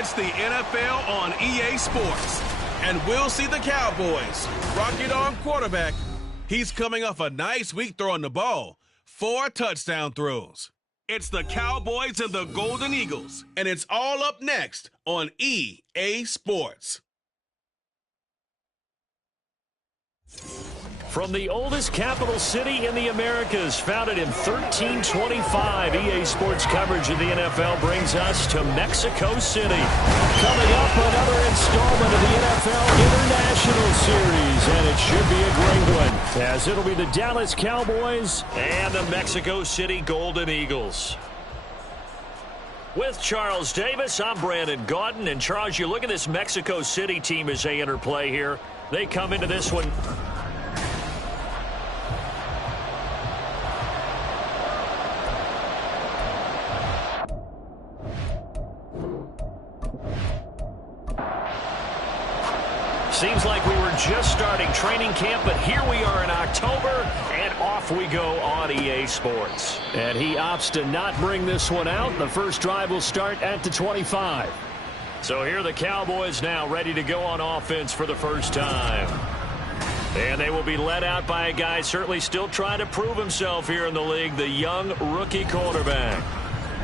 It's the NFL on EA Sports. And we'll see the Cowboys. Rocket arm quarterback. He's coming off a nice week throwing the ball. 4 touchdown throws. It's the Cowboys and the Golden Eagles. And it's all up next on EA Sports. From the oldest capital city in the Americas, founded in 1325, EA Sports coverage of the NFL brings us to Mexico City. Coming up, another installment of the NFL International Series, and it should be a great one, as it'll be the Dallas Cowboys and the Mexico City Golden Eagles. With Charles Davis, I'm Brandon Gaudin, and Charles, you look at this Mexico City team as they enter play here. They come into this one. Seems like we were just starting training camp, but here we are in October, and off we go on EA Sports. And he opts to not bring this one out. The first drive will start at the 25. So here are the Cowboys now ready to go on offense for the first time. And they will be led out by a guy certainly still trying to prove himself here in the league, the young rookie quarterback.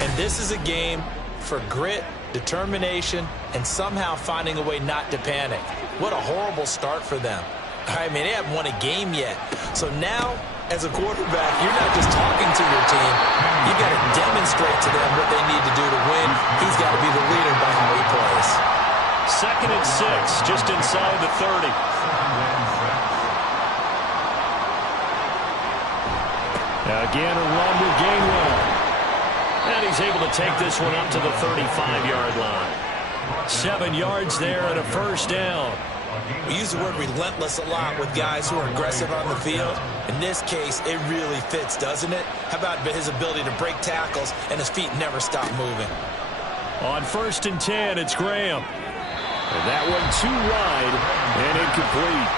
And this is a game for grit, determination, and somehow finding a way not to panic. What a horrible start for them. I mean, they haven't won a game yet. So now, as a quarterback, you're not just talking to your team. You've got to demonstrate to them what they need to do to win. He's got to be the leader by how he plays. 2nd and 6, just inside the 30. Again, a run with Gainwell. And he's able to take this one up to the 35-yard line. 7 yards there and a first down. We use the word relentless a lot with guys who are aggressive on the field. In this case, it really fits, doesn't it? How about his ability to break tackles and his feet never stop moving? On 1st and 10, it's Graham. And that one too wide and incomplete.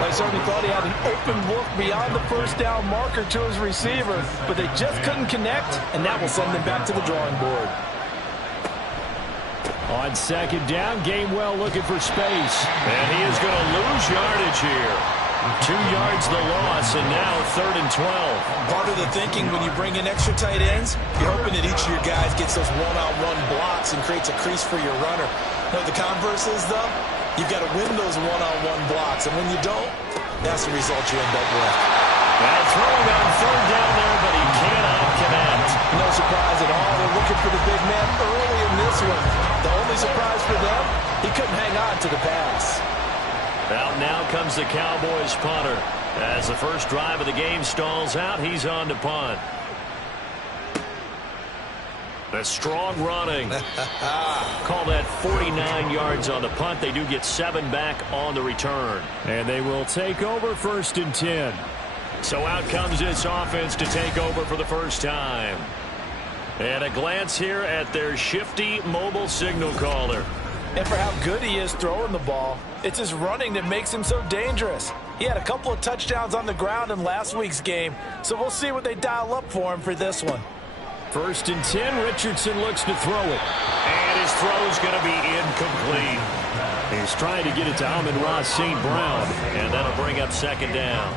I certainly thought he had an open look beyond the first down marker to his receiver, but they just couldn't connect, and that will send them back to the drawing board. On 2nd down, Gainwell looking for space. And he is going to lose yardage here. 2 yards the loss, and now 3rd and 12. Part of the thinking when you bring in extra tight ends, you're hoping that each of your guys gets those one-on-one blocks and creates a crease for your runner. You know what the converse is, though? You've got to win those one-on-one blocks, and when you don't, that's the result you end up with. Now throwing on 3rd down there, but he cannot connect. No surprise at all. They're looking for the big man early in this one. The only surprise for them, he couldn't hang on to the pass. Well, now comes the Cowboys punter. As the first drive of the game stalls out, he's on to punt. The strong running. Call that 49 yards on the punt. They do get 7 back on the return. And they will take over 1st and 10. So out comes this offense to take over for the first time. And a glance here at their shifty mobile signal caller. And for how good he is throwing the ball, it's his running that makes him so dangerous. He had a couple of touchdowns on the ground in last week's game, so we'll see what they dial up for him for this one. 1st and 10, Richardson looks to throw it. And his throw is going to be incomplete. He's trying to get it to Amon-Ra St. Brown, and that'll bring up 2nd down.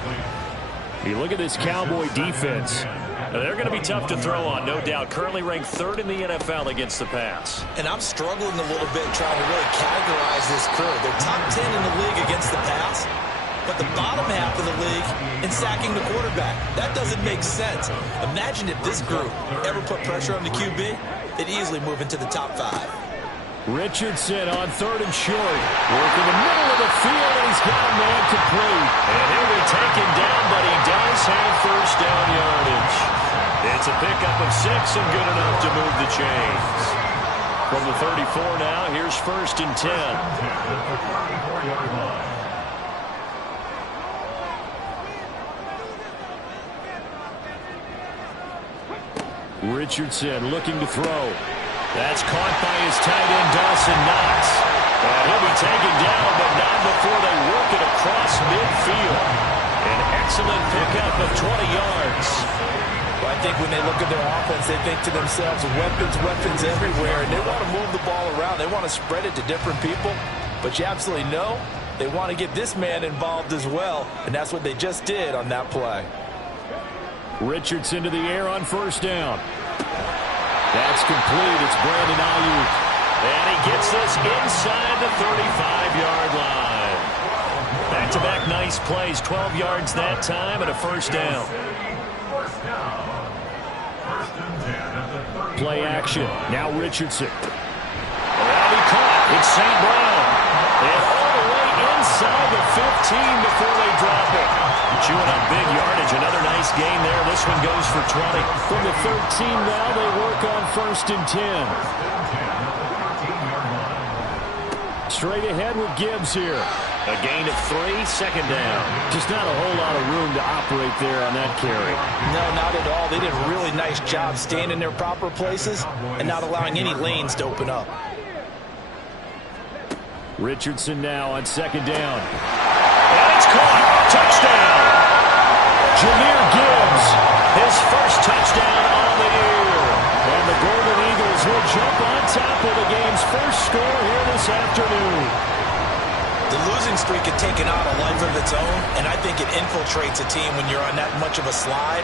You look at this Cowboy defense. They're going to be tough to throw on, no doubt. Currently ranked 3rd in the NFL against the pass. And I'm struggling a little bit trying to really categorize this crew. They're top 10 in the league against the pass, but the bottom half of the league in sacking the quarterback. That doesn't make sense. Imagine if this group ever put pressure on the QB, they'd easily move into the top 5. Richardson on 3rd and short. Working the middle of the field, and he's got a man complete. And he'll be taken down, but he does have first down yardage. It's a pickup of 6 and good enough to move the chains. From the 34 now, here's 1st and 10. Richardson looking to throw. That's caught by his tight end, Dawson Knox. And he'll be taken down, but not before they work it across midfield. An excellent pickup of 20 yards. Well, I think when they look at their offense, they think to themselves, weapons everywhere, and they want to move the ball around. They want to spread it to different people, but you absolutely know they want to get this man involved as well, and that's what they just did on that play. Richardson to the air on first down. That's complete. It's Brandon Ayuk. And he gets this inside the 35-yard line. Back-to-back nice plays. 12 yards that time and a first down. Play action. Now Richardson. Well, he caught. It's St. Brown. And all the way inside the 15 before they drop it. Chewing up big yardage. Another nice gain there. This one goes for 20. From the 13 now, they work on 1st and 10. Straight ahead with Gibbs here. A gain of 3, second down. Just not a whole lot of room to operate there on that carry. No, not at all. They did a really nice job staying in their proper places and not allowing any lanes to open up. Richardson now on 2nd down. And it's caught. Touchdown. Jahmyr Gibbs, his first touchdown on the year. And the Golden Eagles will jump on top of the game's first score here this afternoon. The losing streak had taken on a life of its own, and I think it infiltrates a team when you're on that much of a slide.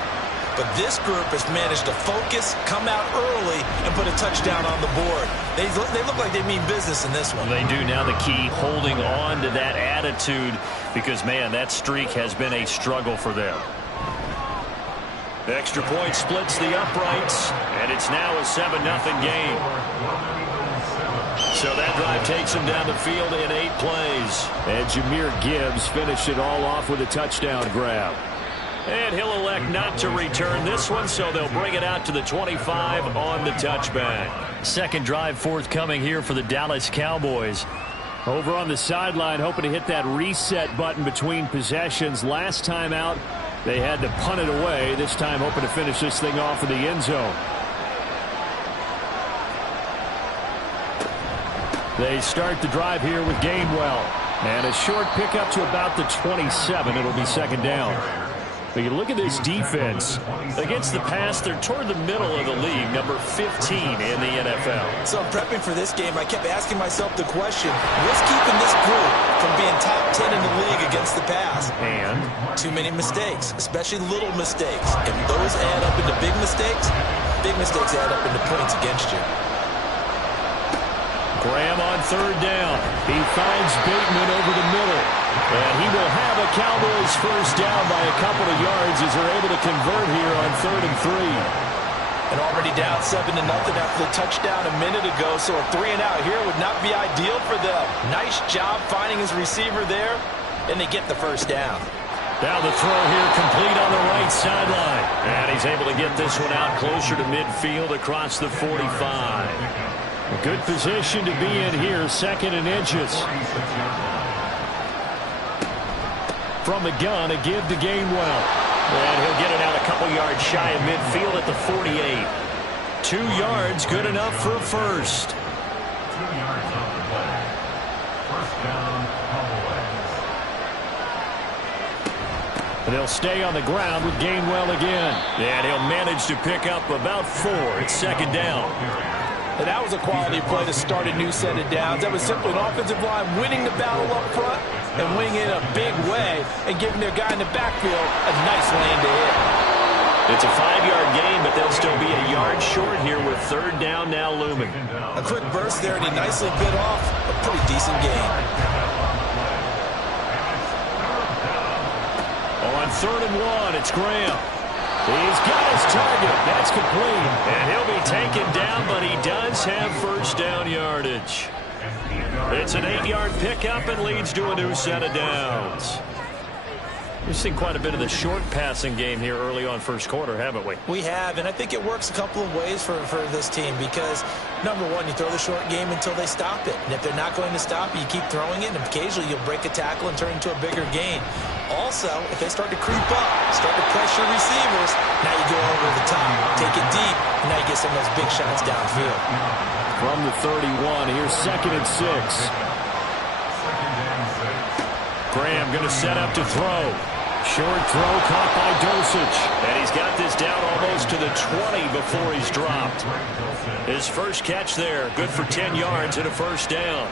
But this group has managed to focus, come out early, and put a touchdown on the board. They look like they mean business in this one. They do. Now the key, holding on to that attitude, because, man, that streak has been a struggle for them. The extra point splits the uprights, and it's now a 7-0 game. So that drive takes him down the field in 8 plays. And Jahmyr Gibbs finished it all off with a touchdown grab. And he'll elect not to return this one, so they'll bring it out to the 25 on the touchback. Second drive forthcoming here for the Dallas Cowboys. Over on the sideline, hoping to hit that reset button between possessions. Last time out, they had to punt it away. This time hoping to finish this thing off in the end zone. They start the drive here with Gainwell. And a short pickup to about the 27. It'll be second down. But you look at this defense. Against the pass, they're toward the middle of the league, number 15 in the NFL. So prepping for this game, I kept asking myself the question, what's keeping this group from being top 10 in the league against the pass? And? Too many mistakes, especially little mistakes. And those add up into big mistakes. Big mistakes add up into points against you. Graham on third down. He finds Bateman over the middle. And he will have a Cowboys first down by a couple of yards as they're able to convert here on 3rd and 3. And already down 7-0 after the touchdown a minute ago, so a 3-and-out here would not be ideal for them. Nice job finding his receiver there, and they get the first down. Now the throw here complete on the right sideline. And he's able to get this one out closer to midfield across the 45. A good position to be in here, 2nd and inches. From the gun, a give to Gainwell. And he'll get it out a couple yards shy of midfield at the 48. 2 yards, good enough for a first. 2 yards on the play. First down, Cowboys. And they'll stay on the ground with Gainwell again. And he'll manage to pick up about 4. It's second down. And that was a quality play to start a new set of downs. That was simply an offensive line winning the battle up front and winning it in a big way and giving their guy in the backfield a nice lane to hit. It's a 5-yard gain, but they'll still be a yard short here with third down now looming. A quick burst there, and he nicely bit off a pretty decent gain. On 3rd and 1, it's Graham. He's got his target. That's complete. And he'll be taken down, but he does have first down yardage. It's an 8-yard pickup and leads to a new set of downs. We've seen quite a bit of the short passing game here early on first quarter, haven't we? We have, and I think it works a couple of ways for this team because, number one, you throw the short game until they stop it. And if they're not going to stop it, you keep throwing it, and occasionally you'll break a tackle and turn it into a bigger gain. Also, if they start to creep up, start to pressure receivers, now you go over the top, take it deep, and now you get some of those big shots downfield. From the 31, here's 2nd and 6. Graham going to set up to throw. Short throw caught by Dosich. And he's got this down almost to the 20 before he's dropped. His first catch there, good for 10 yards and a first down.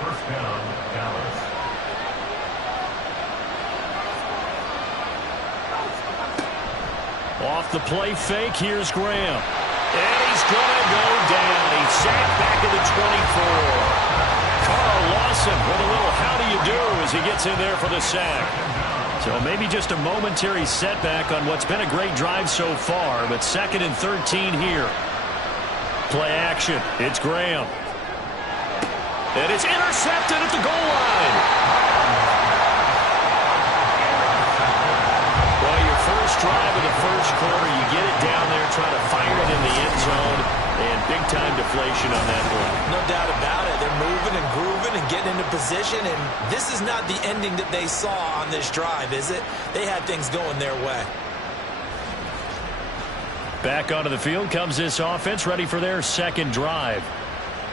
Off the play fake, here's Graham. And he's going to go down. He's sacked back at the 24. Carl Lawson with a little how do you do as he gets in there for the sack. So maybe just a momentary setback on what's been a great drive so far, but 2nd and 13 here. Play action. It's Graham. And it's intercepted at the goal line. Well, your first drive of the first quarter, you get it down there, try to fire it in the end zone, and big-time deflation on that play. No doubt about it. They're moving and grooving and getting into position, and this is not the ending that they saw on this drive, is it? They had things going their way. Back onto the field comes this offense, ready for their second drive.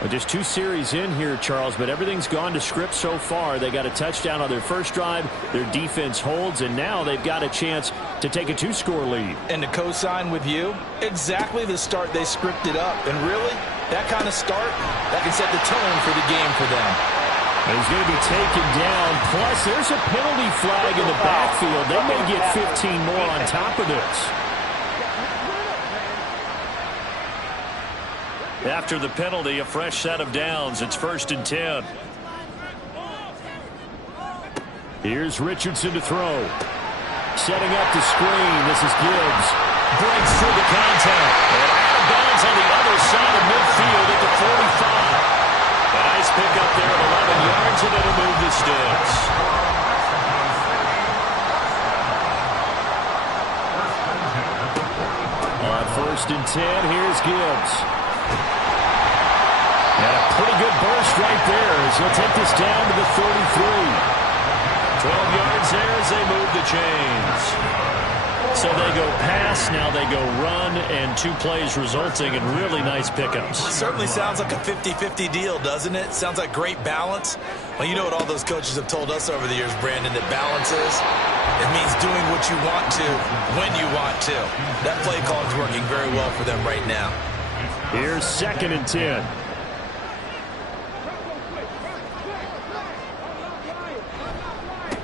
Well, just 2 series in here, Charles, but everything's gone to script so far. They got a touchdown on their first drive. Their defense holds, and now they've got a chance to take a 2-score lead. And to co-sign with you, exactly the start they scripted up. And really, that kind of start, that can set the tone for the game for them. And he's going to be taken down. Plus, there's a penalty flag in the backfield. They may get 15 more on top of this. After the penalty, a fresh set of downs. It's 1st and 10. Here's Richardson to throw. Setting up the screen. This is Gibbs. Breaks through the contact. And out of bounds on the other side of midfield at the 45. A nice pickup there of 11 yards, and it'll move the sticks. On 1st and 10, here's Gibbs. And a pretty good burst right there as he'll take this down to the 33. 12 yards there as they move the chains. So they go pass, now they go run, and 2 plays resulting in really nice pickups. Certainly sounds like a 50-50 deal, doesn't it? Sounds like great balance. Well, you know what all those coaches have told us over the years, Brandon, that balance is? It means doing what you want to, when you want to. That play call is working very well for them right now. Here's 2nd and 10.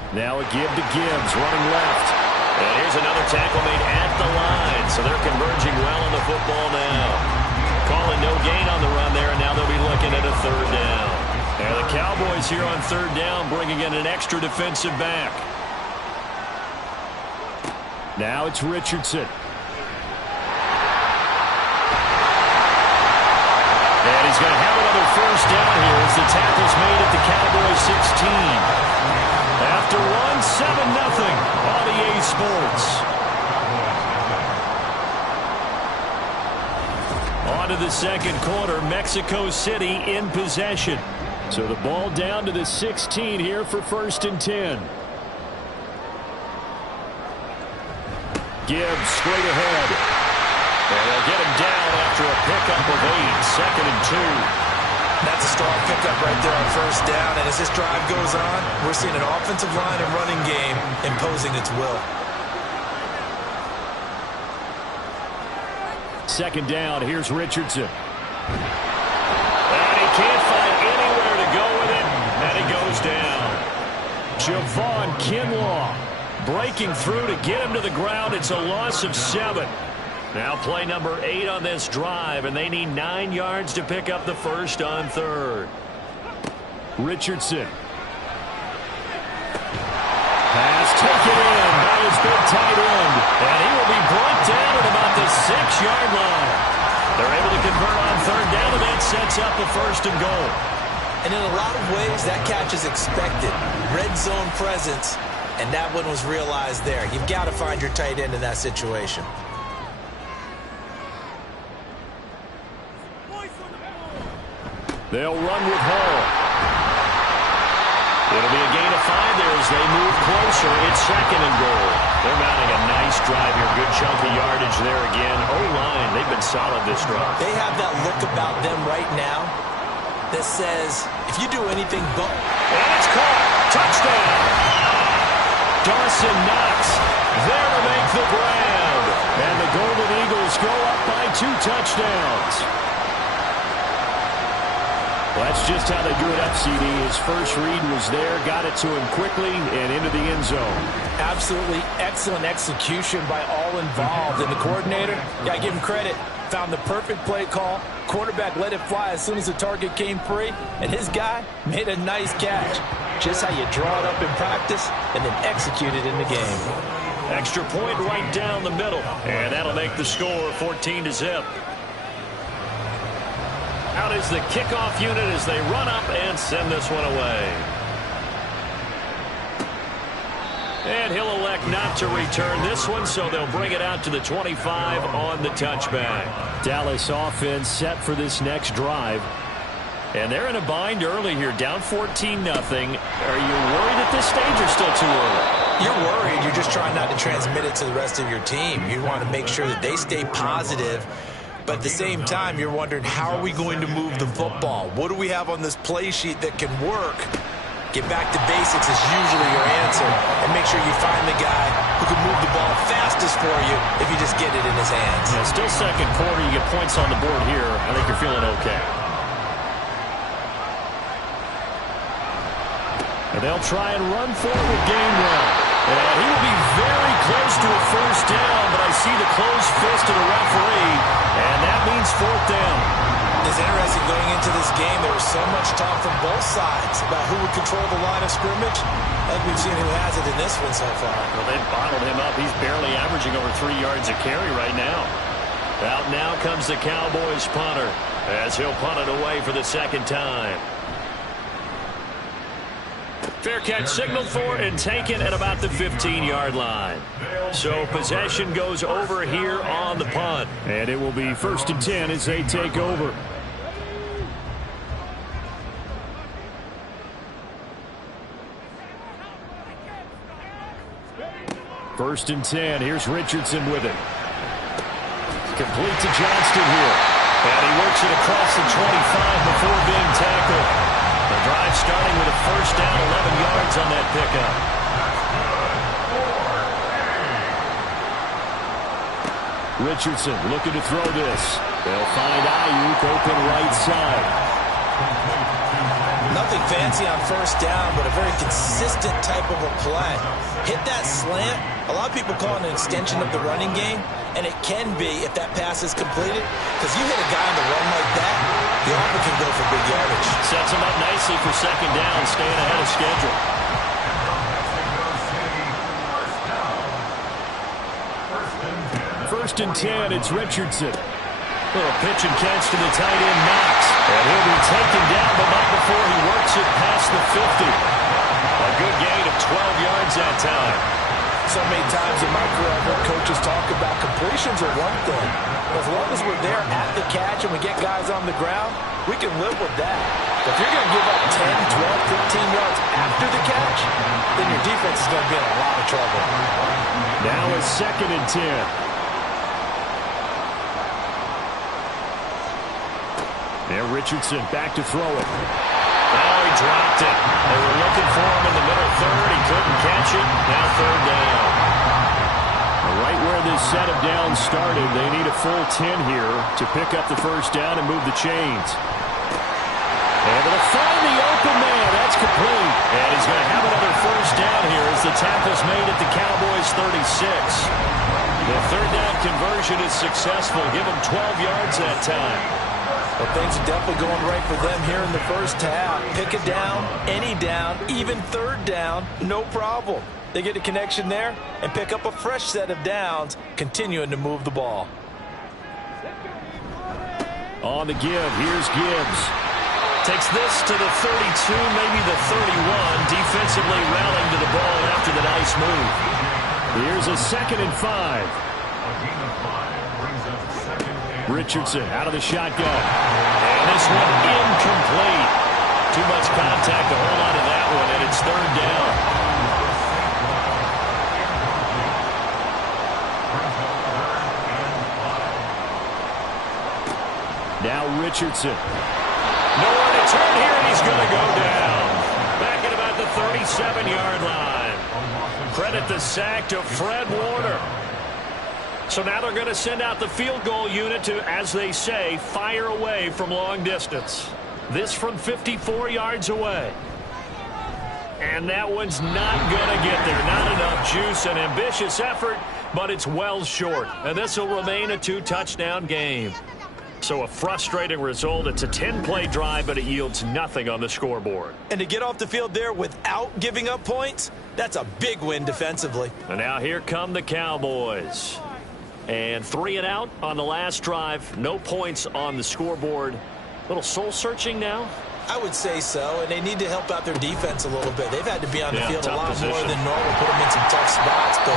Now a give to Gibbs, running left. And here's another tackle made at the line. So they're converging well on the football now. Calling no gain on the run there, and now they'll be looking at a 3rd down. And the Cowboys here on 3rd down, bringing in an extra defensive back. Now it's Richardson. And he's going to have another 1st down here as the tackle's made at the Cowboys 16. After one, 7-0 on EA Sports. On to the 2nd quarter, Mexico City in possession. So the ball down to the 16 here for 1st and 10. Gibbs straight ahead. And they'll get him down after a pickup of 8, 2nd and 2. That's a strong pickup right there on 1st down. And as this drive goes on, we're seeing an offensive line and running game imposing its will. 2nd down, here's Richardson. And he can't find anywhere to go with it. And he goes down. Javon Kinlaw breaking through to get him to the ground. It's a loss of 7. Now play number 8 on this drive, and they need 9 yards to pick up the 1st on 3rd. Richardson. Pass taken in by his big tight end, and he will be brought down at about the 6-yard line. They're able to convert on 3rd down, and that sets up a 1st and goal. And in a lot of ways, that catch is expected. Red zone presence, and that one was realized there. You've got to find your tight end in that situation. They'll run with Hall. It'll be a gain of 5 there as they move closer. It's 2nd and goal. They're mounting a nice drive here. Good chunk of yardage there again. O-line, they've been solid this drive. They have that look about them right now that says, if you do anything but... And it's caught. Touchdown. Dawson Knox. touchdowns. Well, that's just how they drew it up, CD. His first read was there, got it to him quickly, and into the end zone. Absolutely excellent execution by all involved. And the coordinator, got to give him credit, found the perfect play call. Quarterback let it fly as soon as the target came free, and his guy made a nice catch. Just how you draw it up in practice and then execute it in the game. Extra point right down the middle, and that'll make the score 14-0. Out is the kickoff unit as they run up and send this one away. And he'll elect not to return this one, so they'll bring it out to the 25 on the touchback. Dallas offense set for this next drive. And they're in a bind early here, down 14-0. Are you worried at this stage or still too early? You're worried. You're just trying not to transmit it to the rest of your team. You want to make sure that they stay positive. But at the same time, you're wondering, how are we going to move the football? What do we have on this play sheet that can work? Get back to basics is usually your answer. And make sure you find the guy who can move the ball fastest for you if you just get it in his hands. Yeah, still second quarter. You get points on the board here. I think you're feeling okay. And they'll try and run for it with Gainwell. And he will be very close to a first down, but I see the closed fist of the referee, and that means fourth down. It's interesting going into this game. There was so much talk from both sides about who would control the line of scrimmage. I think we've seen who has it in this one so far. Well, they've bottled him up. He's barely averaging over 3 yards a carry right now. Out now comes the Cowboys punter as he'll punt it away for the second time. Fair catch signaled for and taken at about the 15-yard line. So possession goes over here on the punt. And it will be 1st and 10 as they take over. First and 10. Here's Richardson with it. Complete to Johnston here. And he works it across the 25 before being tackled. The drive starting with a first down, 11 yards on that pickup. Richardson looking to throw this. They'll find Ayuk open right side. Nothing fancy on first down, but a very consistent type of a play. Hit that slant. A lot of people call it an extension of the running game, and it can be if that pass is completed, because you hit a guy on the run like that, the offer can go for big yardage. Sets him up nicely for second down, staying ahead of schedule. First and 10, it's Richardson. Little pitch and catch to the tight end, Knox. And he'll be taken down, but not before he works it past the 50. A good gain of 12 yards that time. So many times in my career I've heard coaches talk about completions are one thing. As long as we're there at the catch and we get guys on the ground, we can live with that. But if you're going to give up 10, 12, 15 yards after the catch, then your defense is going to be in a lot of trouble. Now it's 2nd and 10. And Richardson back to throw it. Oh, he dropped it. They were looking for him in the middle third. He couldn't catch it. Now 3rd down. Right where this set of downs started, they need a full 10 here to pick up the first down and move the chains. Able to find the open man. That's complete. And he's going to have another first down here as the tackle's made at the Cowboys 36. The 3rd down conversion is successful. Give him 12 yards that time. Well, things are definitely going right for them here in the first half. Pick a down, any down, even 3rd down, no problem. They get a connection there and pick up a fresh set of downs, continuing to move the ball. On the give, here's Gibbs. Takes this to the 32, maybe the 31. Defensively rallying to the ball after the nice move. Here's a 2nd and 5. Richardson out of the shotgun. And this one incomplete. Too much contact to hold on to that one, and it's 3rd down. Now Richardson. Nowhere to turn here, and he's going to go down. Back at about the 37-yard line. Credit the sack to Fred Warner. So now they're going to send out the field goal unit to, as they say, fire away from long distance. This from 54 yards away. And that one's not going to get there. Not enough juice. An ambitious effort, but it's well short. And this will remain a 2-touchdown game. So a frustrating result. It's a 10-play drive, but it yields nothing on the scoreboard. And to get off the field there without giving up points, that's a big win defensively. And now here come the Cowboys. And 3 and out on the last drive. No points on the scoreboard. A little soul-searching now. I would say so, and they need to help out their defense a little bit. They've had to be on the field a lot more than normal, put them in some tough spots. But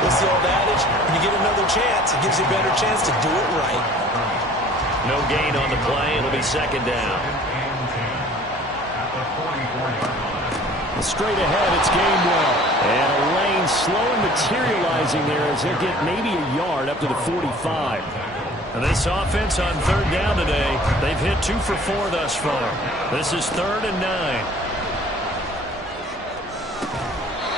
what's the old adage? When you get another chance, it gives you a better chance to do it right. No gain on the play. It'll be second down. Straight ahead, it's Gainwell. And a lane slowly materializing there as they get maybe a yard up to the 45. And this offense on third down today, they've hit 2 for 4 thus far. This is 3rd and 9.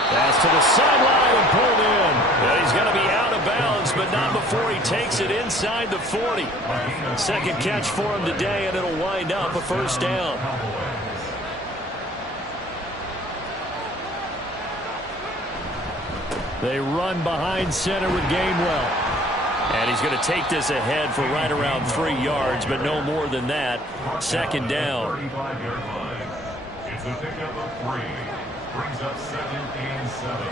Pass to the sideline and pulled in. Well, he's going to be out of bounds, but not before he takes it inside the 40. Second catch for him today, and it'll wind up a first down. They run behind center with Gainwell. And he's going to take this ahead for right around 3 yards, but no more than that. Second down. 35-yard line. It's a pickup of 3. Brings up 2nd and 7.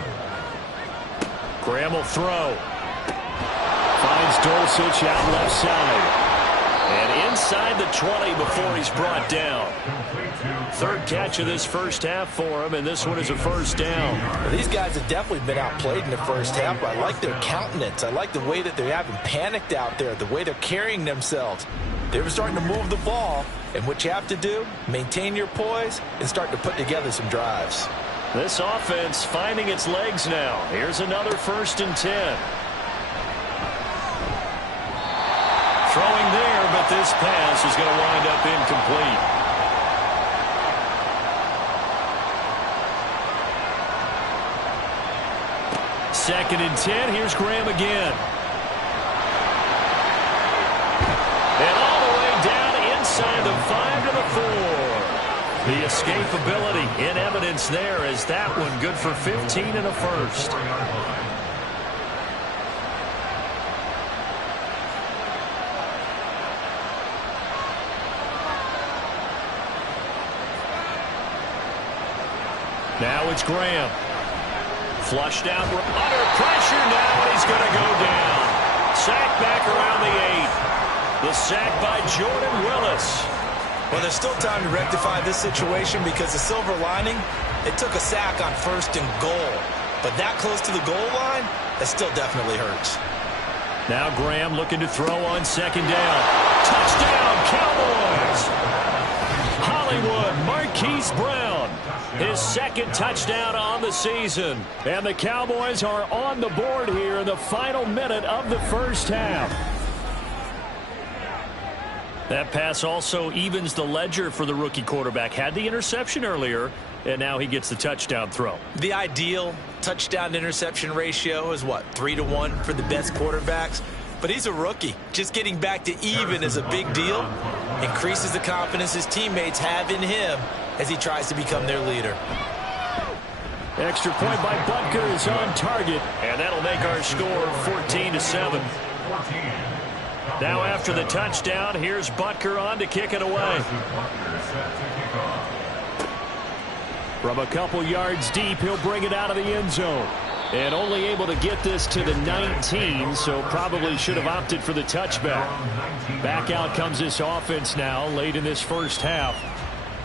Graham will throw. Finds Dulcich out left side. And inside the 20 before he's brought down. Third catch of this first half for him, and this one is a first down. Well, these guys have definitely been outplayed in the first half, but I like their countenance. I like the way that they haven't panicked out there, the way they're carrying themselves. They were starting to move the ball, and what you have to do, maintain your poise and start to put together some drives. This offense finding its legs now. Here's another 1st and 10. Throwing there, but this pass is going to wind up incomplete. Second and 10. Here's Graham again. And all the way down inside the 5 to the 4. The escapability in evidence there as that one good for 15 and a first. Now it's Graham. Flushed out. We're under pressure now, and he's going to go down. Sack back around the 8. The sack by Jordan Willis. Well, there's still time to rectify this situation because the silver lining, it took a sack on 1st and goal. But that close to the goal line, that still definitely hurts. Now Graham looking to throw on 2nd down. Touchdown, Cowboys! Hollywood Marquise Brown. His 2nd touchdown on the season. And the Cowboys are on the board here in the final minute of the first half. That pass also evens the ledger for the rookie quarterback. Had the interception earlier, and now he gets the touchdown throw. The ideal touchdown-interception ratio is, what, 3-to-1 for the best quarterbacks? But he's a rookie. Just getting back to even is a big deal. Increases the confidence his teammates have in him as he tries to become their leader. Extra point by Butker is on target, and that'll make our score 14-7. Now after the touchdown, here's Butker on to kick it away. From a couple yards deep, he'll bring it out of the end zone. And only able to get this to the 19, so probably should have opted for the touchback. Back out comes this offense now late in this first half.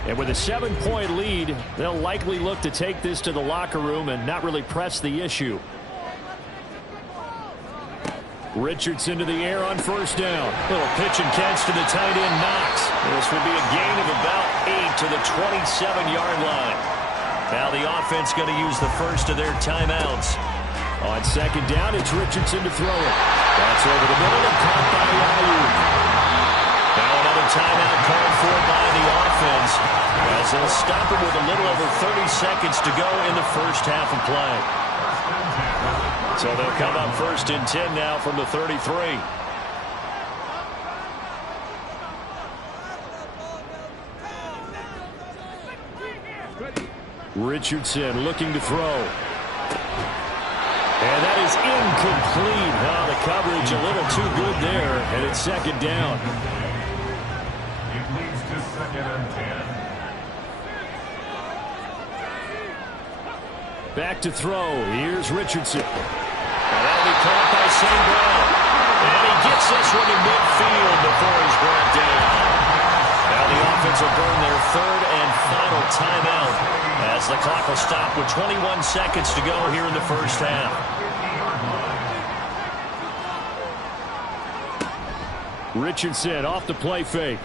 And with a 7-point lead, they'll likely look to take this to the locker room and not really press the issue. Richardson to the air on 1st down. Little pitch and catch to the tight end, Knox. This will be a gain of about 8 to the 27-yard line. Now the offense going to use the first of their timeouts. On 2nd down, it's Richardson to throw it. That's over the middle and caught by Ayuk. Now another timeout called for by the offense as they'll stop it with a little over 30 seconds to go in the first half of play. So they'll come up 1st and 10 now from the 33. Richardson looking to throw. And that is incomplete. Now the coverage a little too good there, and it's 2nd down. It leads to 2nd and 10. Back to throw. Here's Richardson. And that'll be caught by St. Brown. And he gets this one to midfield before he's brought down. Now the offense will burn their 3rd and final timeout as the clock will stop with 21 seconds to go here in the 1st half. Richardson off the play fake.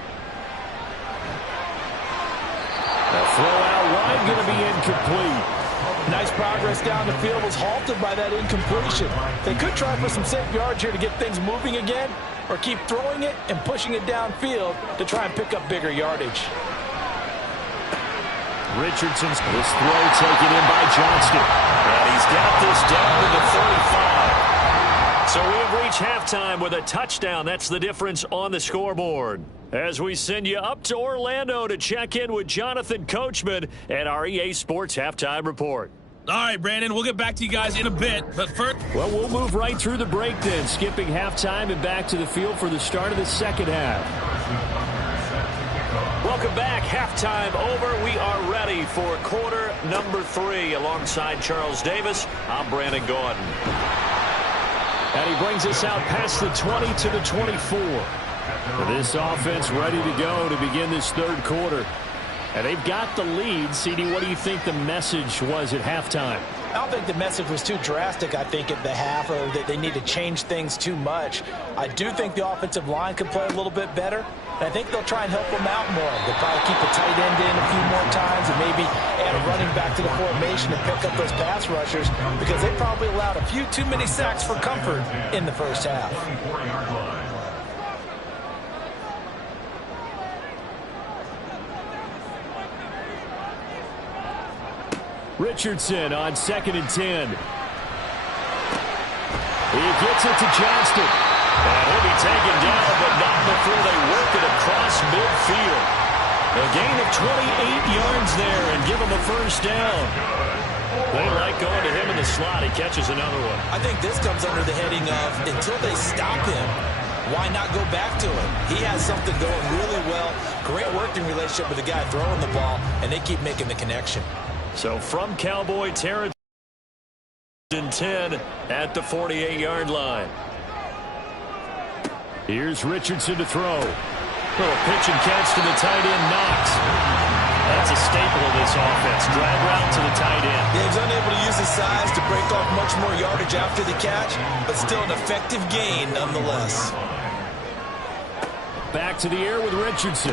The throw out wide going to be incomplete. Nice progress down the field was halted by that incompletion. They could try for some safe yards here to get things moving again, or keep throwing it and pushing it downfield to try and pick up bigger yardage. Richardson's this throw taken in by Johnston. And he's got this down to the 35. So we have reached halftime with a touchdown. That's the difference on the scoreboard. As we send you up to Orlando to check in with Jonathan Coachman at our EA Sports Halftime Report. All right, Brandon, we'll get back to you guys in a bit, but first... Well, we'll move right through the break then, skipping halftime and back to the field for the start of the 2nd half. Welcome back. Halftime over. We are ready for quarter number 3. Alongside Charles Davis, I'm Brandon Gordon. And he brings us out past the 20 to the 24. This offense ready to go to begin this 3rd quarter. And they've got the lead. CD, what do you think the message was at halftime? I don't think the message was too drastic, I think, at the half, or that they need to change things too much. I do think the offensive line could play a little bit better, and I think they'll try and help them out more. They'll probably keep a tight end in a few more times and maybe add a running back to the formation and pick up those pass rushers, because they probably allowed a few too many sacks for comfort in the 1st half. Richardson on 2nd and 10. He gets it to Johnston. And he'll be taken down, but not before they work it across midfield. A gain of 28 yards there and give him a 1st down. They like going to him in the slot. He catches another one. I think this comes under the heading of, until they stop him, why not go back to him? He has something going really well. Great working relationship with the guy throwing the ball, and they keep making the connection. So from Cowboy territory, 10 at the 48-yard line. Here's Richardson to throw. Little pitch and catch to the tight end, Knox. That's a staple of this offense. Drag route to the tight end. Yeah, he's unable to use his size to break off much more yardage after the catch, but still an effective gain nonetheless. Back to the air with Richardson.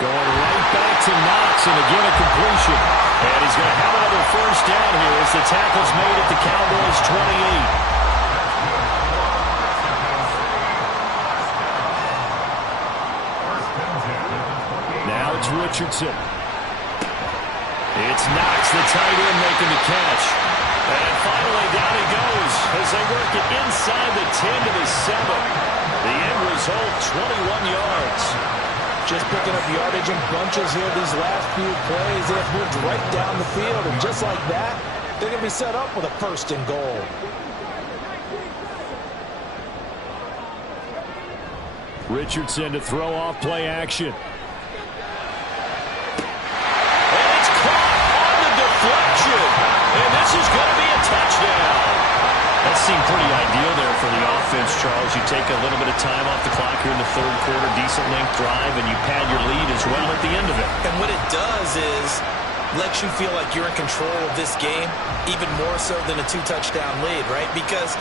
Going right back to Knox, and again a completion. And he's going to have another 1st down here as the tackle's made at the Cowboys' 28. Now it's Richardson. It's Knox, the tight end, making the catch. And finally down he goes as they work it inside the 10 to the 7. The end result, 21 yards. Just picking up yardage in bunches here these last few plays. They have moved right down the field, and just like that, they're going to be set up with a 1st and goal. Richardson to throw off play action. And it's caught on the deflection. And this is going to be a touchdown. That seemed pretty ideal there for the offense, Charles. You take a little bit of time off the clock here in the 3rd quarter, decent length drive, and you pad your lead as well at the end of it. And what it does is lets you feel like you're in control of this game, even more so than a 2-touchdown lead, right? Because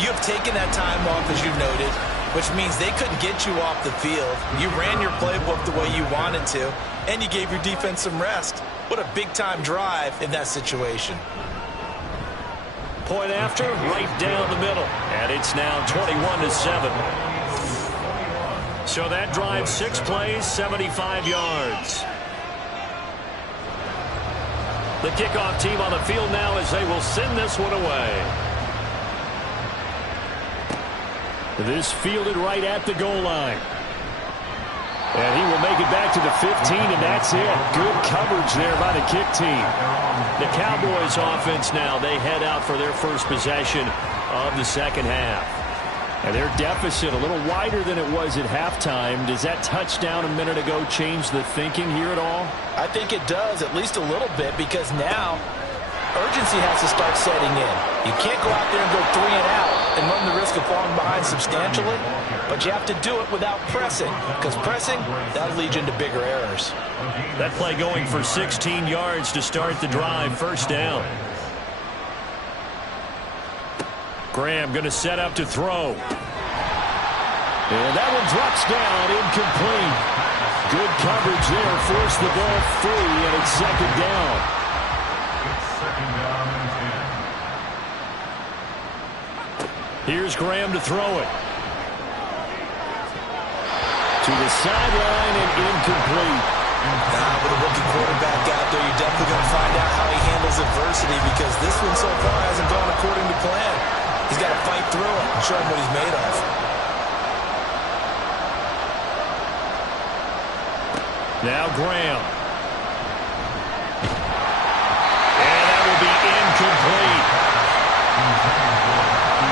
you have taken that time off, as you noted, which means they couldn't get you off the field. You ran your playbook the way you wanted to, and you gave your defense some rest. What a big-time drive in that situation. Point after, right down the middle. And it's now 21-7. So that drive, 6 plays, 75 yards. The kickoff team on the field now as they will send this one away. This fielded right at the goal line. And he will make it back to the 15, and that's it. Good coverage there by the kick team. The Cowboys offense now, they head out for their first possession of the second half. And their deficit a little wider than it was at halftime. Does that touchdown a minute ago change the thinking here at all? I think it does, at least a little bit, because now urgency has to start setting in. You can't go out there and go 3 and out and run the risk of falling behind substantially, but you have to do it without pressing, because pressing, that'll lead you into bigger errors. That play going for 16 yards to start the drive, first down. Graham going to set up to throw. And that one drops down, incomplete. Good coverage there, forced the ball free, and it's second down. It's second down and 10. Here's Graham to throw it. To the sideline and incomplete. With a rookie quarterback out there, you're definitely going to find out how he handles adversity, because this one so far hasn't gone according to plan. He's got to fight through it and show him what he's made of. Now Graham. And that will be incomplete.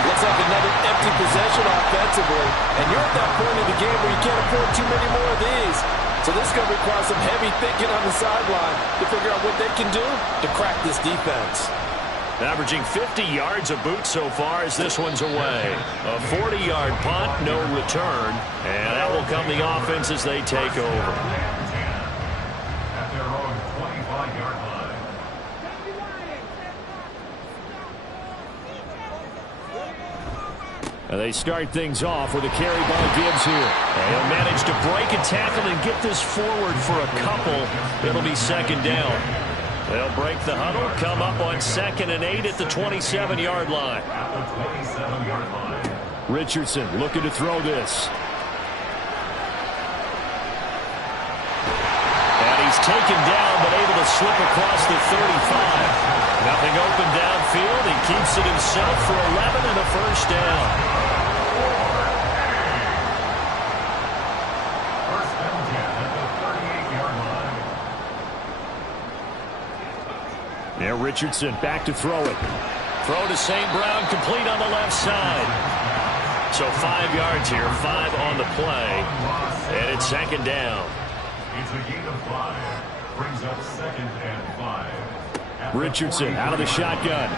Looks like another empty possession offensively, and you're at that point in the game where you can't afford too many more of these. So this is going to require some heavy thinking on the sideline to figure out what they can do to crack this defense. Averaging 50 yards a boot so far as this one's away. A 40-yard punt, no return, and that will come the offense as they take over. At their own 25-yard line. And they start things off with a carry by Gibbs here. And he'll manage to break a tackle and get this forward for a couple. It'll be second down. They'll break the huddle, come up on 2nd and 8 at the 27-yard line. At the 27-yard line. Richardson looking to throw this. And he's taken down, but able to slip across the 35. Nothing open downfield. He keeps it himself for 11 and a first down. First and 10 at the 38-yard line. Now Richardson back to throw it. Throw to St. Brown, complete on the left side. So 5 yards here, 5 on the play. And it's second down. It's a gain of 5. Brings up second and 5. Richardson out of the shotgun.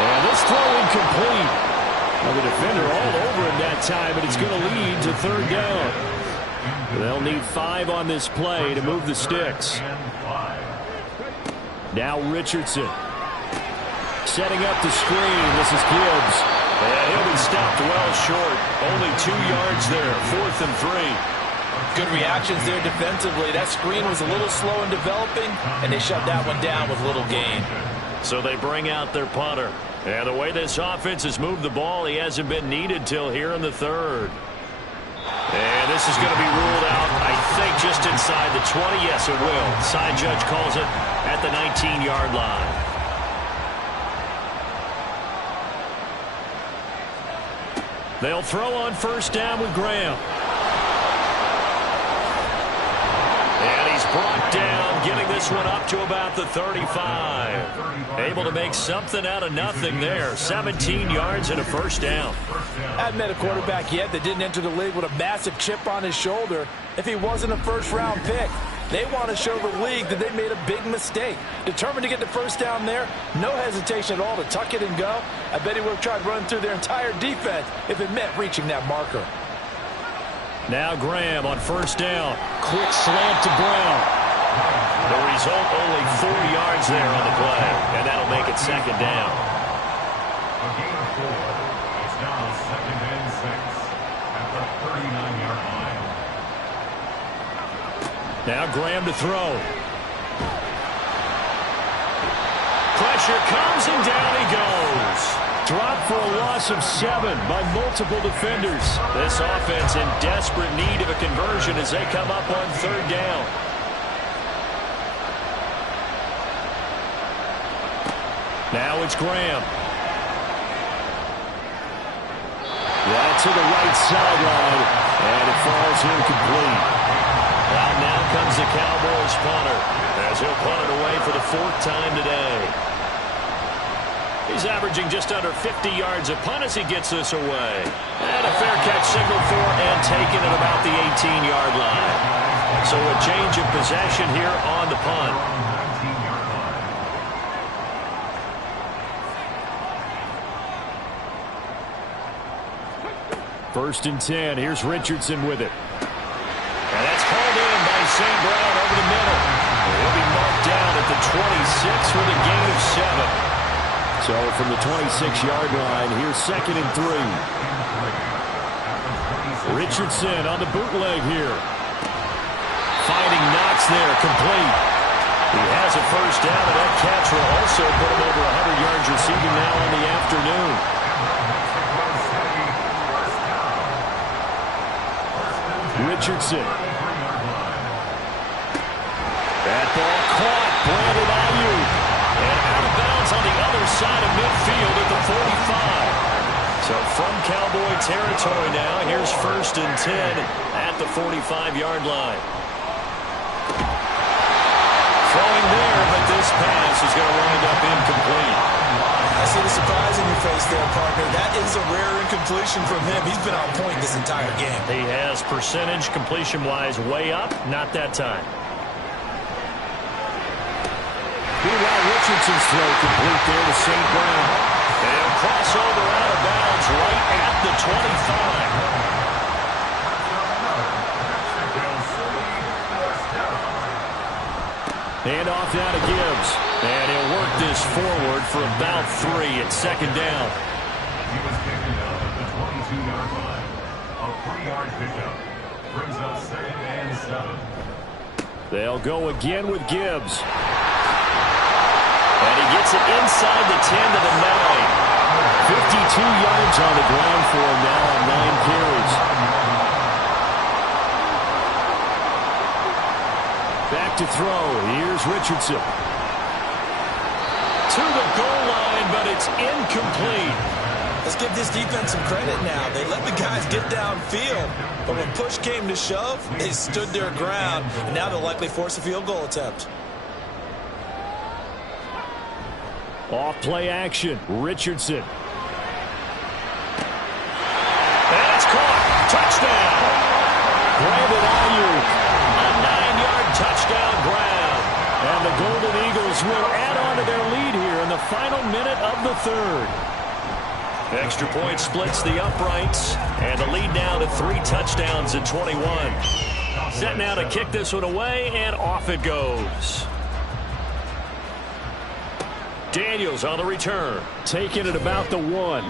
And this throw incomplete. Well, the defender all over him that time, but it's going to lead to third down. They'll need 5 on this play to move the sticks. Now Richardson. Setting up the screen. This is Gibbs. And he'll be stopped well short. Only 2 yards there. 4th and 3. Good reactions there defensively. That screen was a little slow in developing, and they shut that one down with little gain. So they bring out their punter. And the way this offense has moved the ball, he hasn't been needed till here in the third. And this is going to be ruled out, I think, just inside the 20. Yes, it will. Side judge calls it at the 19-yard line. They'll throw on first down with Graham. And he's brought down, getting this one up to about the 35. Able to make something out of nothing there. 17 yards and a first down. I haven't met a quarterback yet that didn't enter the league with a massive chip on his shoulder if he wasn't a first-round pick. They want to show the league that they made a big mistake. Determined to get the first down there, no hesitation at all to tuck it and go. I bet he would have tried running through their entire defense if it meant reaching that marker. Now Graham on first down. Quick slant to Brown. The result, only 4 yards there on the play, and that'll make it second down. A gain of 4. It's now second and 6 at the 39-yard line. Now Graham to throw. Pressure comes and down he goes. Dropped for a loss of 7 by multiple defenders. This offense in desperate need of a conversion as they come up on third down. Now it's Graham. Yeah, to the right sideline, and it falls incomplete. Out now comes the Cowboys punter, as he'll punt it away for the 4th time today. He's averaging just under 50 yards a punt as he gets this away. And a fair catch signal for and taken at about the 18-yard line. So a change of possession here on the punt. First and 10. Here's Richardson with it. And that's hauled in by St. Brown over the middle. He'll be marked down at the 26 with a gain of 7. So from the 26-yard line, here's 2nd and 3. Richardson on the bootleg here. Finding Knox there, complete. He has a first down, and that catch will also put him over 100 yards receiving now on the afternoon. Richardson. That ball caught. Brandon Ayuk. And out of bounds on the other side of midfield at the 45. So from Cowboy territory now, here's 1st and 10 at the 45-yard line. Throwing there, but this pass is going to wind up incomplete. I see the surprise in your face there, partner. That is a rare incompletion from him. He's been on point this entire game. He has percentage completion-wise way up. Not that time. Meanwhile, Richardson's throw complete there to St. Brown. And he'll cross over out of bounds right at the 25. Hand off now to Gibbs. And he'll work this forward for about 3 at 2nd down. He was picked up at the 22-yard line. A 3-yard pickup brings up 2nd and 7. They'll go again with Gibbs. And he gets it inside the 10 to the 9. 52 yards on the ground for him now on 9 carries. Back to throw. Here's Richardson. To the goal line, but it's incomplete. Let's give this defense some credit now. They let the guys get downfield, but when push came to shove, they stood their ground, and now they'll likely force a field goal attempt. Off play action. Richardson. And it's caught. Touchdown. Brandon Ayuk. A 9-yard touchdown grab. And the Golden Eagles will add on to their lead here in the final minute of the 3rd. Extra point splits the uprights. And the lead now to 3 touchdowns at 21. Set now to kick this one away, and off it goes. Daniels on the return, taking it about the 1.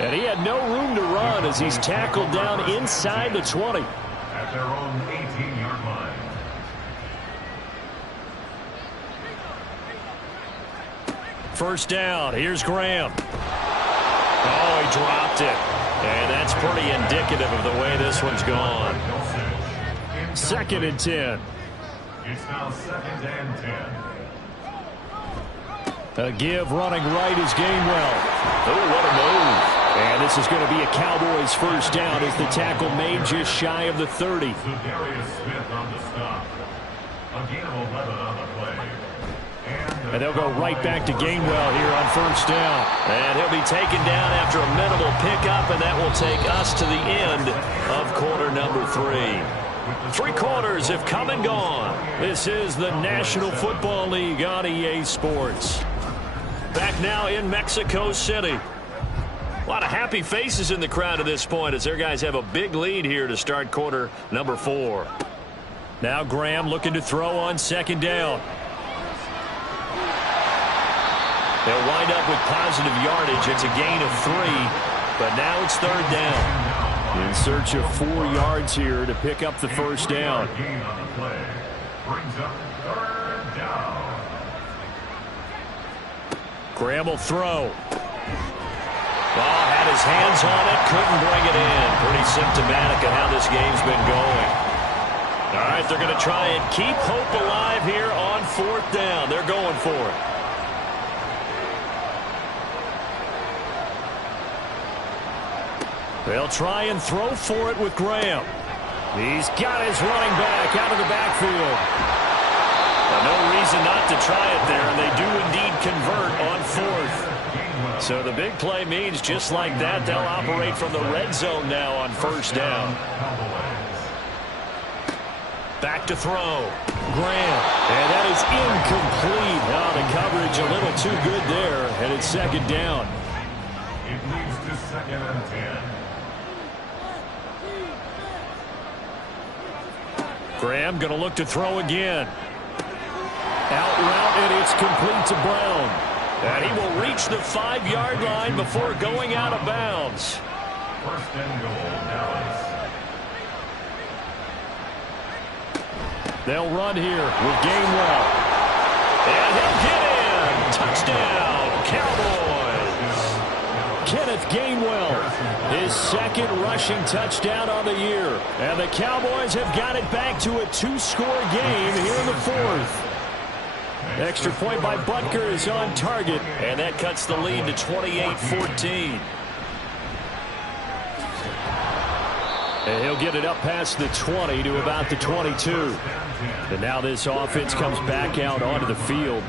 And he had no room to run as he's tackled down inside the 20. At their own 18-yard line. First down, here's Graham. Oh, he dropped it. And that's pretty indicative of the way this one's gone. 2nd and 10. It's now 2nd and 10. A give running right is Gainwell. Oh, what a move. And this is going to be a Cowboys first down as the tackle made just shy of the 30. So Darius Smith on the stop. A gain of 11 on the play. And they'll go right back to Gainwell here on first down. And he'll be taken down after a minimal pickup, and that will take us to the end of quarter number 3. 3 quarters have come and gone. This is the National Football League on EA Sports. Back now in Mexico City. A lot of happy faces in the crowd at this point as their guys have a big lead here to start quarter number 4. Now Graham looking to throw on 2nd down. They'll wind up with positive yardage. It's a gain of 3, but now it's 3rd down. In search of 4 yards here to pick up the first down. Gain on the play brings up 3rd down. Graham will throw. Ball had his hands on it, couldn't bring it in. Pretty symptomatic of how this game's been going. All right, they're going to try and keep hope alive here on 4th down. They're going for it. They'll try and throw for it with Graham. He's got his running back out of the backfield. No reason not to try it there, and they do indeed convert on fourth. So the big play means just like that, they'll operate from the red zone now on first down. Back to throw. Graham. And that is incomplete. Now the coverage a little too good there, and it's second down. It leads to second and 10. Graham going to look to throw again. Out route, and it's complete to Brown. And he will reach the 5-yard line before going out of bounds. First and goal, Dallas. They'll run here with Gainwell. And he'll get in. Touchdown, Cowboys. Kenneth Gainwell, his second rushing touchdown on the year. And the Cowboys have got it back to a 2-score game here in the fourth. Extra point by Butker is on target, and that cuts the lead to 28-14. And he'll get it up past the 20 to about the 22. And now this offense comes back out onto the field.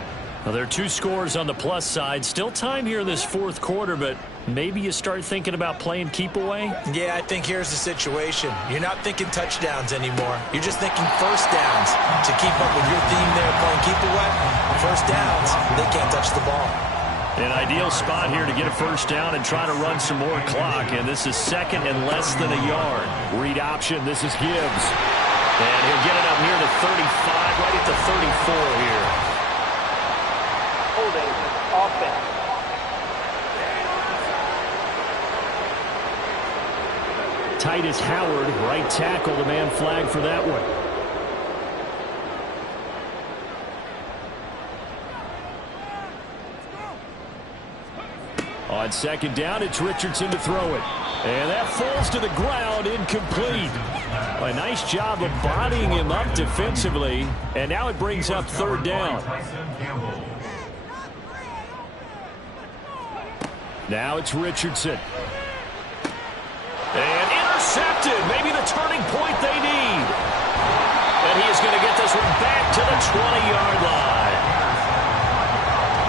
Now, there are 2 scores on the plus side. Still time here in this fourth quarter, but maybe you start thinking about playing keep away? Yeah, I think here's the situation. You're not thinking touchdowns anymore. You're just thinking first downs. To keep up with your theme there playing keep away, first downs, they can't touch the ball. An ideal spot here to get a first down and try to run some more clock. And this is second and less than a yard. Read option. This is Gibbs. And he'll get it up near the 35, right at the 34 here. Holding offense. Titus Howard, right tackle, the man flag for that one. On second down, it's Richardson to throw it. And that falls to the ground, incomplete. A nice job of bodying him up defensively. And now it brings up third down. Now it's Richardson. And intercepted. Maybe the turning point they need. And he is going to get this one back to the 20-yard line.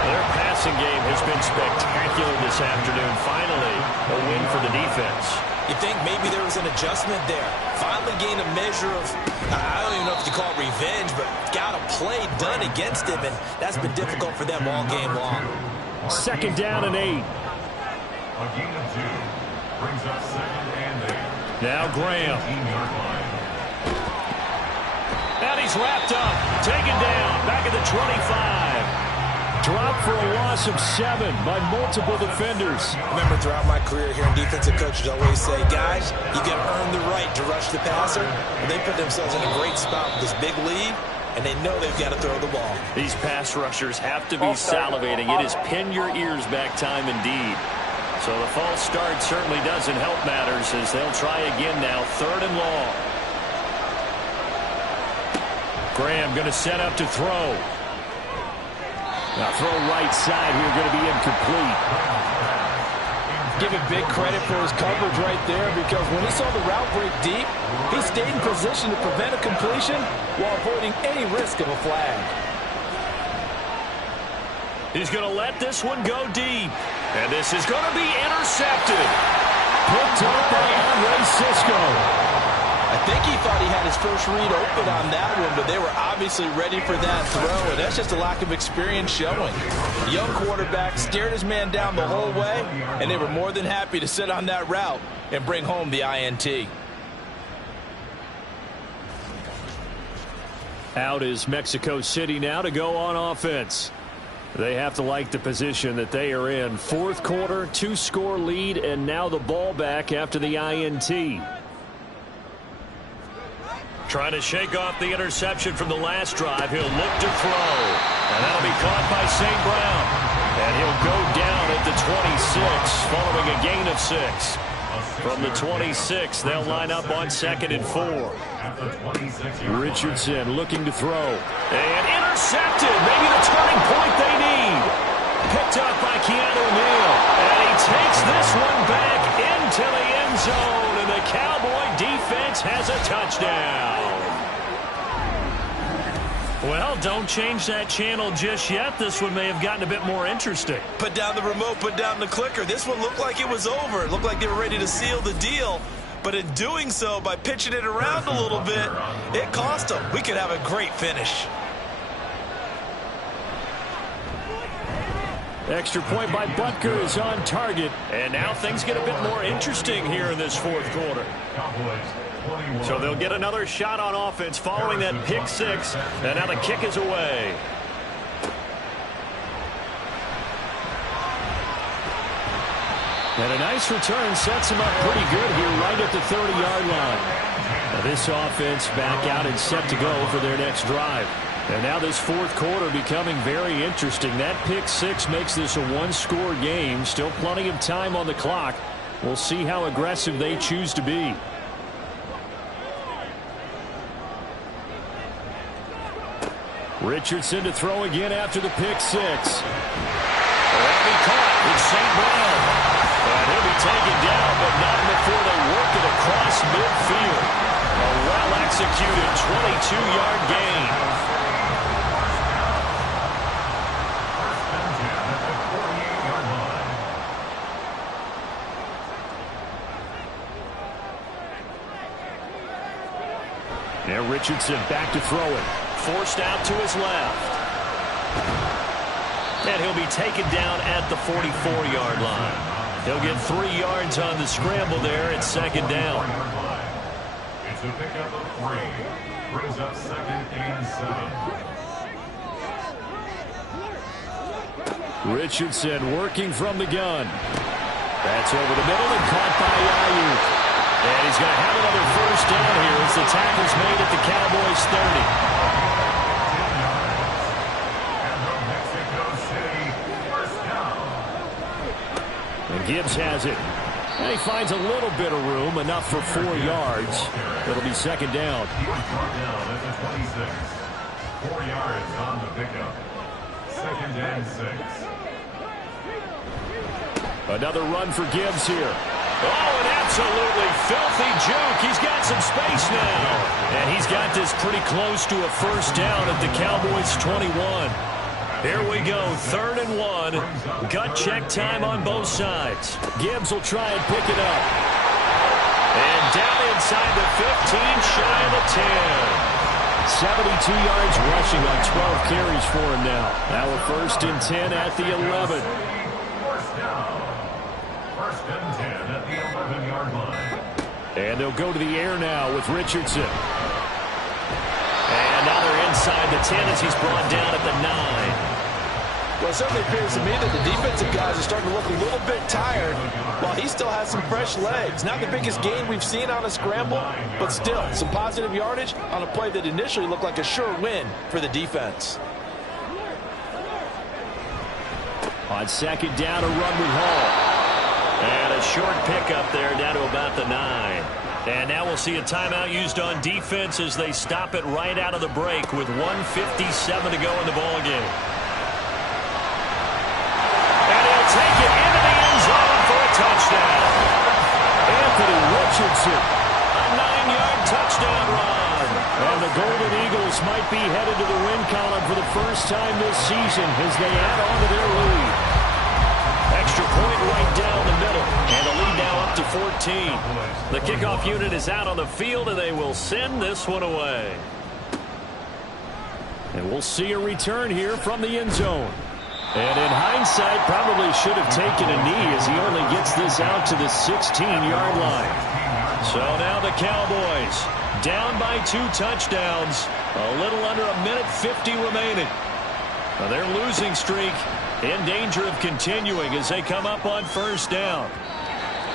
Their passing game has been spectacular this afternoon. Finally, a win for the defense. You think maybe there was an adjustment there. Finally gained a measure of, I don't even know if you call it revenge, but got a play done against him, and that's been difficult for them all game long. Second down and 8. A gain of 2 brings up second and 8. Now Graham. 18-yard line. And he's wrapped up. Taken down. Back at the 25. Dropped for a loss of 7 by multiple defenders. Remember, throughout my career here in defensive coaches always say, guys, you got to earn the right to rush the passer. And they put themselves in a great spot with this big lead, and they know they've got to throw the ball. These pass rushers have to be salivating. It is pin your ears back time indeed. So the false start certainly doesn't help matters as they'll try again now. Third and long. Graham going to set up to throw. Now throw right side here going to be incomplete. Give him big credit for his coverage right there, because when he saw the route break deep, he stayed in position to prevent a completion while avoiding any risk of a flag. He's going to let this one go deep. And this is going to be intercepted. Picked up by Andre Sisco. I think he thought he had his first read open on that one, but they were obviously ready for that throw, and that's just a lack of experience showing. The young quarterback stared his man down the whole way, and they were more than happy to sit on that route and bring home the INT. Out is Mexico City now to go on offense. They have to like the position that they are in. Fourth quarter, 2-score lead, and now the ball back after the INT. Trying to shake off the interception from the last drive. He'll look to throw. And that'll be caught by St. Brown. And he'll go down at the 26 following a gain of 6. From the 26, they'll line up on 2nd and 4. Richardson looking to throw. And intercepted. Maybe the turning point they need. Picked up by Keanu Neal. And he takes this one back into the end zone. has a touchdown. Well, don't change that channel just yet. This one may have gotten a bit more interesting. Put down the remote, put down the clicker. This one looked like it was over. It looked like they were ready to seal the deal. But in doing so, by pitching it around a little bit, it cost them. We could have a great finish. Extra point by Butker is on target. And now things get a bit more interesting here in this fourth quarter. So they'll get another shot on offense following that pick six. And now the kick is away. And a nice return sets him up pretty good here right at the 30-yard line. Now this offense back out and set to go for their next drive. And now this fourth quarter becoming very interesting. That pick six makes this a one-score game. Still plenty of time on the clock. We'll see how aggressive they choose to be. Richardson to throw again after the pick six. That'll be caught. It's St. Brown. And he'll be taken down, but not before they work it across midfield. A well-executed 22-yard gain. Now Richardson back to throw it. Forced out to his left. And he'll be taken down at the 44-yard line. He'll get 3 yards on the scramble there at second down. It's a pickup of 3. Brings up 2nd and 7. Richardson working from the gun. That's over the middle and caught by Ayuk. And he's going to have another first down here as the tackle's made at the Cowboys 30. And Gibbs has it. And he finds a little bit of room, enough for 4 yards. It'll be second down. He was brought down at the 26. 4 yards on the pickup. 2nd and 6. Another run for Gibbs here. Oh, an absolutely filthy juke. He's got some space now. And he's got this pretty close to a first down at the Cowboys 21. Here we go, 3rd and 1. Gut check time on both sides. Gibbs will try and pick it up. And down inside the 15, shy of the 10. 72 yards rushing on 12 carries for him now. Now a 1st and 10 at the 11. First down. 1st and 10 at the 11-yard line. And they'll go to the air now with Richardson. And now they're inside the 10 as he's brought down at the 9. Well, it certainly appears to me that the defensive guys are starting to look a little bit tired while he still has some fresh legs. Not the biggest gain we've seen on a scramble, but still some positive yardage on a play that initially looked like a sure win for the defense. On second down, a run with Hall. And a short pickup there down to about the 9. And now we'll see a timeout used on defense as they stop it right out of the break with 1:57 to go in the ballgame. And he'll take it into the end zone for a touchdown. Anthony Richardson, a 9-yard touchdown run. And the Golden Eagles might be headed to the win column for the first time this season as they add on to their lead. Extra point right down the middle. And the lead now up to 14. The kickoff unit is out on the field, and they will send this one away. And we'll see a return here from the end zone. And in hindsight, probably should have taken a knee as he only gets this out to the 16-yard line. So now the Cowboys down by 2 touchdowns. A little under a minute 50 remaining. Now their losing streak in danger of continuing as they come up on first down.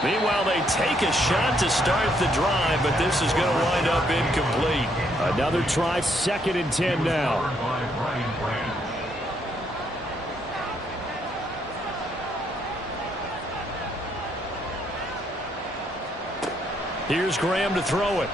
Meanwhile, they take a shot to start the drive, but this is going to wind up incomplete. Another try, 2nd and 10 now. Here's Graham to throw it.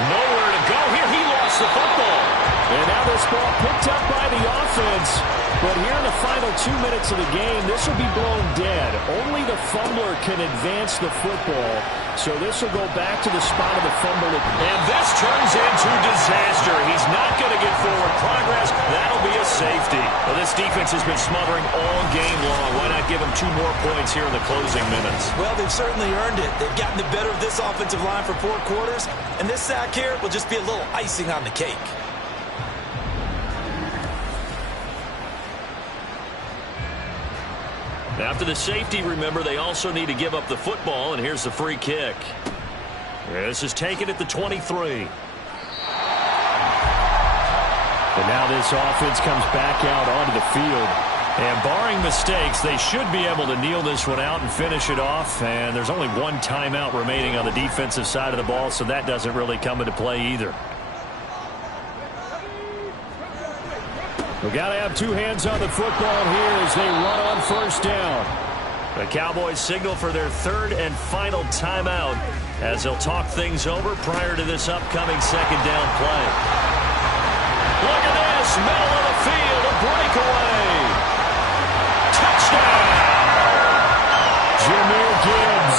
Nowhere to go here. He lost the football. And now this ball picked up by the offense. But here in the final 2 minutes of the game, this will be blown dead. Only the fumbler can advance the football. So this will go back to the spot of the fumble. And this turns into disaster. He's not going to get forward progress. That'll be a safety. Well, this defense has been smothering all game long. Why not give them 2 more points here in the closing minutes? Well, they've certainly earned it. They've gotten the better of this offensive line for 4 quarters. And this sack here will just be a little icing on the cake. After the safety, remember, they also need to give up the football, and here's the free kick. This is taken at the 23. And now this offense comes back out onto the field. And barring mistakes, they should be able to kneel this one out and finish it off. And there's only 1 timeout remaining on the defensive side of the ball, so that doesn't really come into play either. We've got to have 2 hands on the football here as they run on first down. The Cowboys signal for their 3rd and final timeout as they'll talk things over prior to this upcoming 2nd down play. Look at this, middle of the field, a breakaway. Touchdown! Jahmyr Gibbs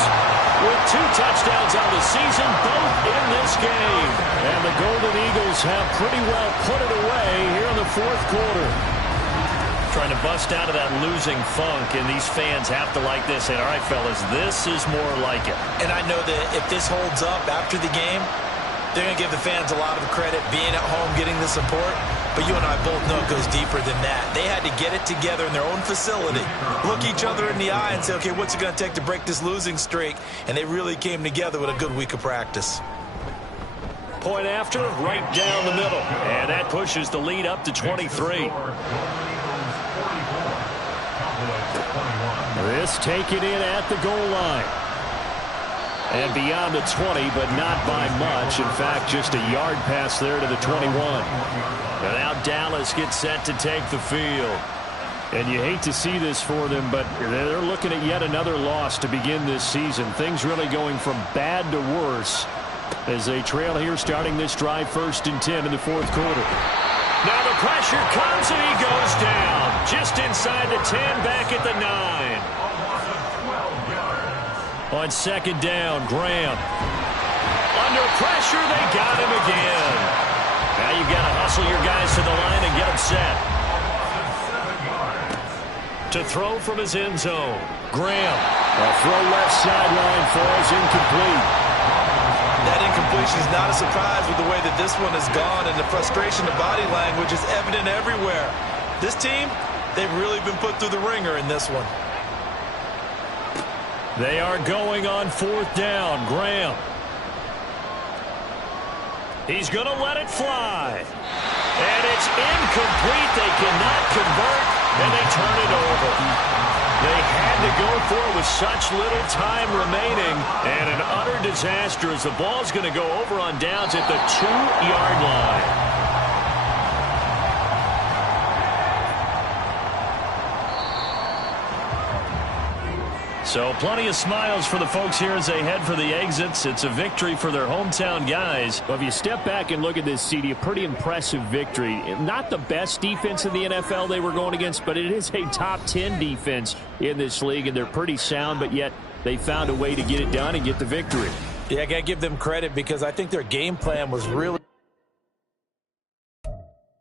with 2 touchdowns on the season, both in this game. And the Golden Eagles have pretty well put it away here in the 4th quarter. Trying to bust out of that losing funk, and these fans have to like this. And all right, fellas, this is more like it. And I know that if this holds up after the game, they're going to give the fans a lot of credit being at home, getting the support. But you and I both know it goes deeper than that. They had to get it together in their own facility, look each other in the eye and say, okay, what's it going to take to break this losing streak? And they really came together with a good week of practice. Point after, right down the middle. And that pushes the lead up to 23. This taken in at the goal line. And beyond the 20, but not by much. In fact, just a yard pass there to the 21. And now Dallas gets set to take the field. And you hate to see this for them, but they're looking at yet another loss to begin this season. Things really going from bad to worse as they trail here starting this drive 1st and 10 in the 4th quarter. Now the pressure comes and he goes down. Just inside the 10, back at the 9. On 2nd down, Graham. Under pressure, they got him again. Now you've got to hustle your guys to the line and get them set. To throw from his end zone, Graham. A throw left sideline falls incomplete. That incompletion is not a surprise with the way that this one has gone, and the frustration of body language is evident everywhere. This team, they've really been put through the ringer in this one. They are going on 4th down. Graham. He's going to let it fly. And it's incomplete. They cannot convert, and they turn it over. They had to go for it with such little time remaining. And an utter disaster as the ball's going to go over on downs at the 2-yard line. So plenty of smiles for the folks here as they head for the exits. It's a victory for their hometown guys. Well, if you step back and look at this, CD, a pretty impressive victory. Not the best defense in the NFL they were going against, but it is a top 10 defense in this league, and they're pretty sound, but yet they found a way to get it done and get the victory. Yeah, I got to give them credit because I think their game plan was really